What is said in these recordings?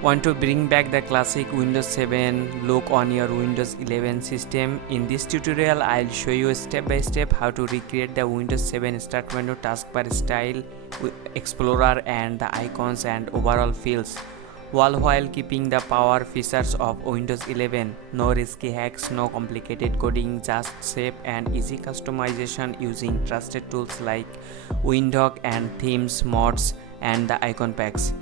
Want to bring back the classic Windows 7 look on your Windows 11 system? In this tutorial, I'll show you step by step how to recreate the Windows 7 start window taskbar style, explorer and the icons and overall feels, while keeping the power features of Windows 11. No risky hacks, no complicated coding, just safe and easy customization using trusted tools like Windhawk and themes, mods and the icon packs.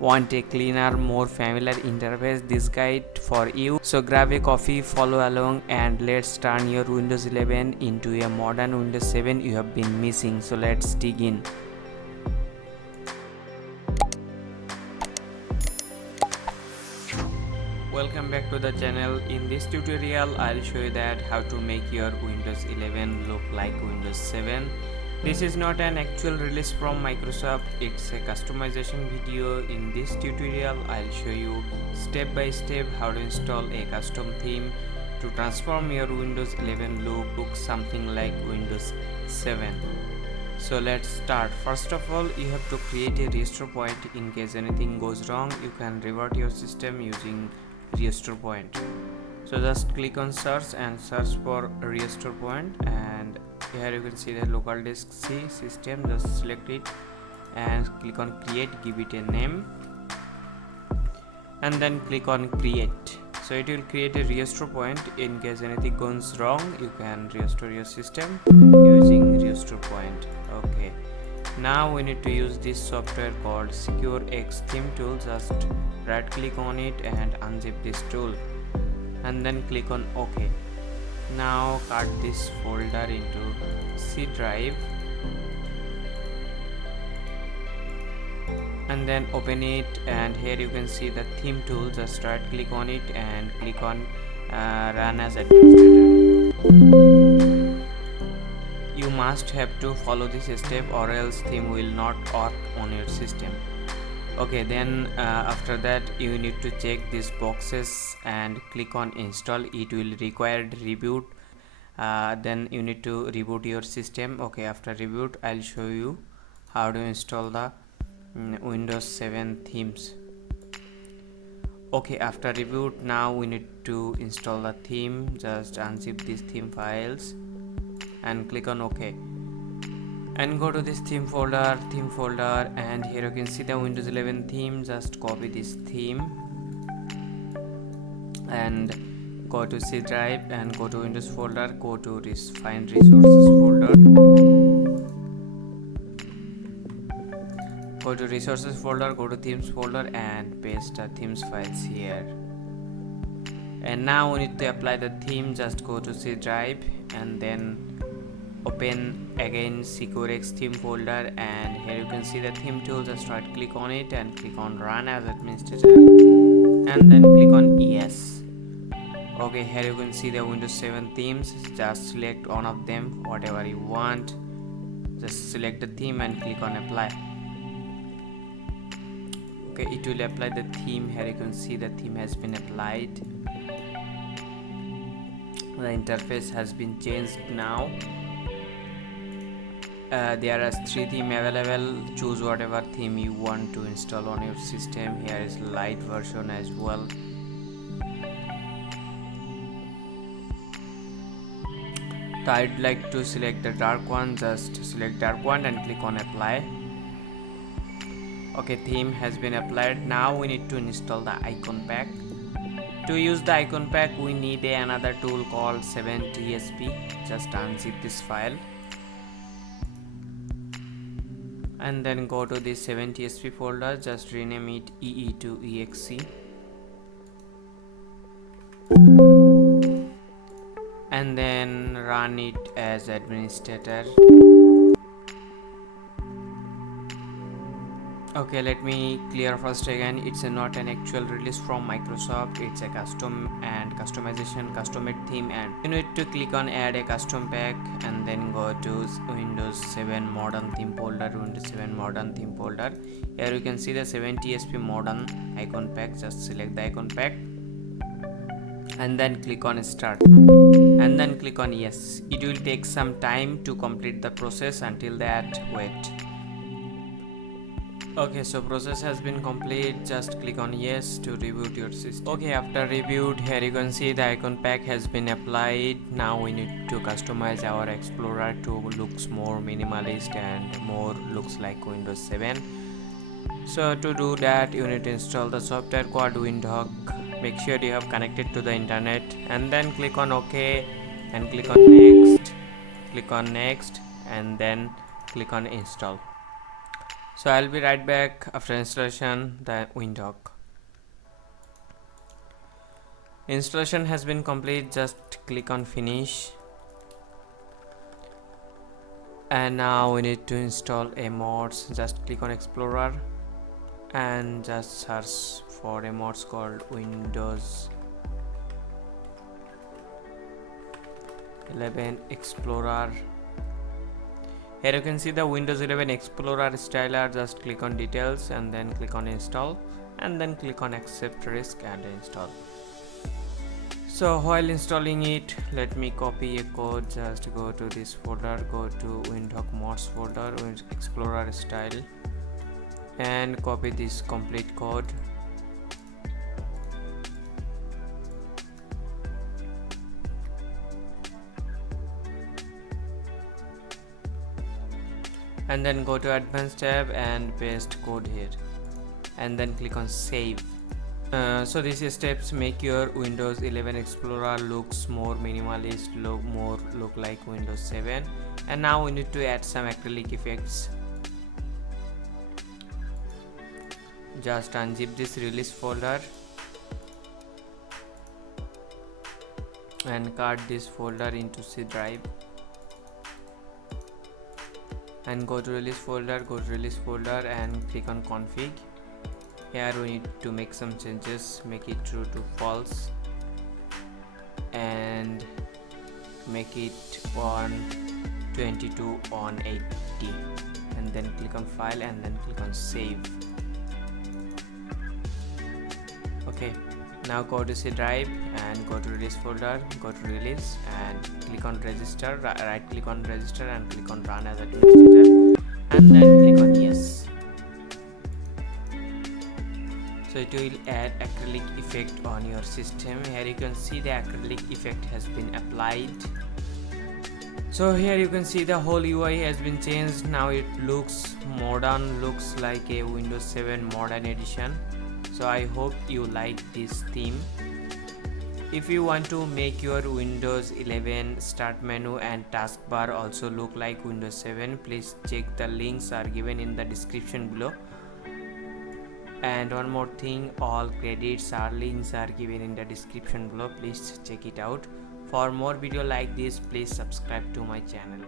Want a cleaner, more familiar interface? This guide for you. So grab a coffee, follow along and let's turn your Windows 11 into a modern Windows 7 you have been missing. So let's dig in. Welcome back to the channel. In this tutorial I'll show you that how to make your Windows 11 look like Windows 7. This is not an actual release from Microsoft, it's a customization video. In this tutorial I'll show you step by step how to install a custom theme to transform your Windows 11 look something like Windows 7. So let's start. First of all, you have to create a restore point. In case anything goes wrong, you can revert your system using restore point. So just click on search and search for restore point, and here you can see the local disk C system. Just select it and click on create, give it a name and then click on create. So it will create a restore point. In case anything goes wrong, you can restore your system using restore point. Okay, now we need to use this software called Secure X Theme Tool. Just right click on it and unzip this tool and then click on OK. Now cut this folder into C drive and then open it, and here you can see the theme tool. Just right click on it and click on run as administrator. You must have to follow this step or else theme will not work on your system. Okay, then after that you need to check these boxes and click on install. It will require reboot. Then you need to reboot your system. Okay, after reboot I'll show you how to install the Windows 7 themes. Okay, after reboot now we need to install the theme. Just unzip these theme files and click on OK and go to this theme folder, and here you can see the Windows 11 theme. Just copy this theme and go to C drive and go to Windows folder, go to find resources folder, go to resources folder, go to themes folder and paste the themes files here. And now we need to apply the theme. Just go to C drive and then open again Secure X theme folder, and here you can see the theme tool. Just right click on it and click on run as administrator and then click on yes. Okay, here you can see the Windows 7 themes. Just select one of them, whatever you want. Just select the theme and click on apply. Okay, it will apply the theme. Here you can see the theme has been applied. The interface has been changed now. There are 3 themes available. Choose whatever theme you want to install on your system. Here is light version as well. So I'd like to select the dark one. Just select dark one and click on apply. Okay, theme has been applied. Now we need to install the icon pack. To use the icon pack we need another tool called 7tsp. Just unzip this file and then go to this 7tsp folder. Just rename it EE to exe and then run it as administrator. Okay, let me clear first again. It's not an actual release from Microsoft, it's a custom and custom-made theme, and you need to click on add a custom pack and then go to Windows 7 modern theme folder. Here you can see the 7tsp modern icon pack. Just select the icon pack and then click on start and then click on yes. It will take some time to complete the process. Until that, wait. Okay, so process has been complete. Just click on yes to reboot your system. Okay, after reboot, here you can see the icon pack has been applied. Now we need to customize our Explorer to looks more minimalist and more looks like Windows 7. So to do that, you need to install the software called Windhawk. Make sure you have connected to the internet and then click on OK and click on next. Click on next and then click on install. So I'll be right back after installation the Windhawk. Installation has been complete. Just click on finish. And now we need to install a mods. Just click on Explorer and just search for a mods called Windows 11 Explorer. Here you can see the Windows 11 Explorer styler. Just click on details and then click on install and then click on accept risk and install. So while installing it, let me copy a code. Just go to this folder, go to Windhawk mods folder with Explorer style and copy this complete code. And then go to advanced tab and paste code here and then click on save. So these steps make your Windows 11 Explorer looks more minimalist, look like Windows 7. And now we need to add some acrylic effects. Just unzip this release folder and cut this folder into C drive and go to release folder, and click on config. Here we need to make some changes. Make it true to false and make it on 22 on 80 and then click on file and then click on save. Okay, now go to C drive and go to release folder, go to release and click on register, right click on register and click on run as administrator and then click on yes. So it will add acrylic effect on your system. Here you can see the acrylic effect has been applied. So here you can see the whole UI has been changed. Now it looks modern, looks like a Windows 7 modern edition. So I hope you like this theme. If you want to make your Windows 11 start menu and taskbar also look like Windows 7, please check the links are given in the description below. And one more thing, all credits or links are given in the description below. Please check it out. For more video like this, please subscribe to my channel.